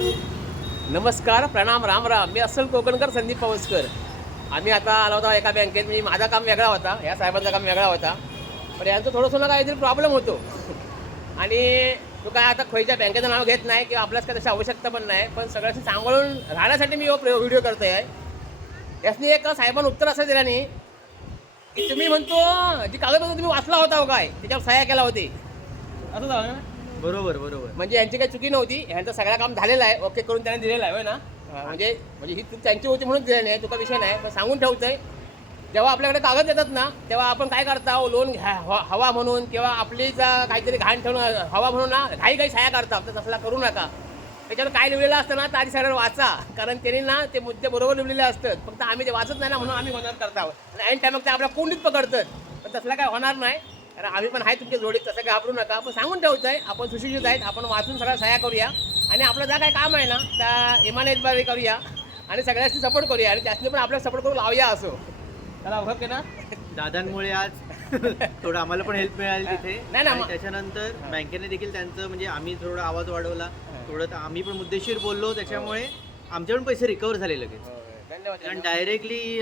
नमस्कार प्रणाम राम राम. मी असल कोकणकर संदीप पावसकर आम्ही आता आला होता एका बँकेत. म्हणजे माझा काम वेगळा होता. या साहेबांचा काम वेगळा होता. पण यांचं थोडंसं ना काहीतरी प्रॉब्लेम होतो. आणि तो काय आता खयच्या बँकेचं नाव घेत नाही किंवा आपल्याच काय तशी आवश्यकता पण नाही. पण सगळ्यांशी सांभाळून राहण्यासाठी मी व्हिडिओ करतो आहे यासनी एक साहेबांना उत्तर असं दिलं नाही की तुम्ही म्हणतो जी कागदपत्र तुम्ही वाचला होता हो काय? त्याच्यावर सह्या केला होती. असं झालं ना? बरोबर बरोबर. म्हणजे यांची काही चुकी नव्हती यांचं सगळं काम झालेलं आहे ओके करून त्यांनी दिलेलं आहे होय ना? हा, म्हणजे म्हणजे ही चूक त्यांची होती म्हणून दिली नाही तुका विषय नाही पण सांगून ठेवतंय. जेव्हा आपल्याकडे कागद येतात ना तेव्हा आपण काय करता लोन घ्या हवा- हवा म्हणून किंवा आपली जा- काहीतरी घाण ठेवून हवा म्हणून ना घाई काही सहाय्य करता तर तसला करू नका. त्याच्यावर काय लिहिलेलं असतं ना तर आधी वाचा कारण त्यांनी ना ते मुद्दे बरोबर लिहिलेले असतात. फक्त आम्ही ते वाचत नाही ना म्हणून आम्ही गोंधळ करत आहोत. आणि ऐन टायमात ते आपल्या कोंडीत पकडतात. पण तसलं काय होणार नाही. कारण आम्ही पण आहे तुमच्या जोडीत तसं घाबरू नका. आपण सांगून ठेवतोय आपण सुशिक्षित आहेत आपण वाचून सगळं सह्या करूया. आणि आपलं जा काय काम आहे ना त्या इमानतबारी करूया. आणि सगळ्यांनी सपोर्ट करूया. आणि त्यासनी पण आपल्याला सपोर्ट करून लावूया असो. त्याला ओळख ना? दादांमुळे आज थोडं आम्हाला पण हेल्प मिळाली तिथे. नाही ना, त्याच्यानंतर बँकेने देखील त्यांचं म्हणजे आम्ही थोडा आवाज वाढवला. थोडं आम्ही पण मुद्देशीर बोललो. त्याच्यामुळे आमचे पण पैसे रिकवर झाले लगेच. धन्यवाद कारण डायरेक्टली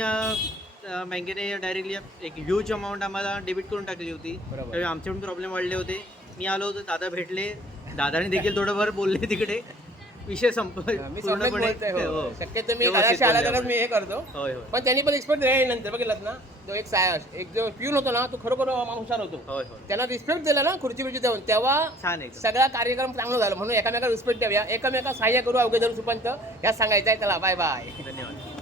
बँकेने डायरेक्टली एक ह्यूज अमाऊंट आम्हाला डेबिट करून टाकली होती. बरोबर. त्यावेळी आमचे पण प्रॉब्लेम वाढले होते. मी आलो होतो दादा भेटले. दादाने देखील थोडंफार बोलले तिकडे. विषय संप मी समजत बोलतोय हो. हो. शक्यतो मी व्यवस्थित घराशी आला बोलले तरच आपण. मी हे करतो. होय होय. पण त्यांनी पण एक्सपर्ट नंतर बघितलं ना जो एक साय एक जो पिऊन होतो ना तो खरोखर हुशार होतो. होय होय. त्यांना रिस्पेक्ट दिला ना खुर्ची बिर्ची देऊन. तेव्हा छान आहे. सगळा कार्यक्रम चांगला झाला. म्हणून एकामेका रिस्पेक्ट द्याव्या एकामेका सहाय्य करू अवघे धरून सुपंत. ह्या सांगायचं आहे त्याला बाय बाय धन्यवाद.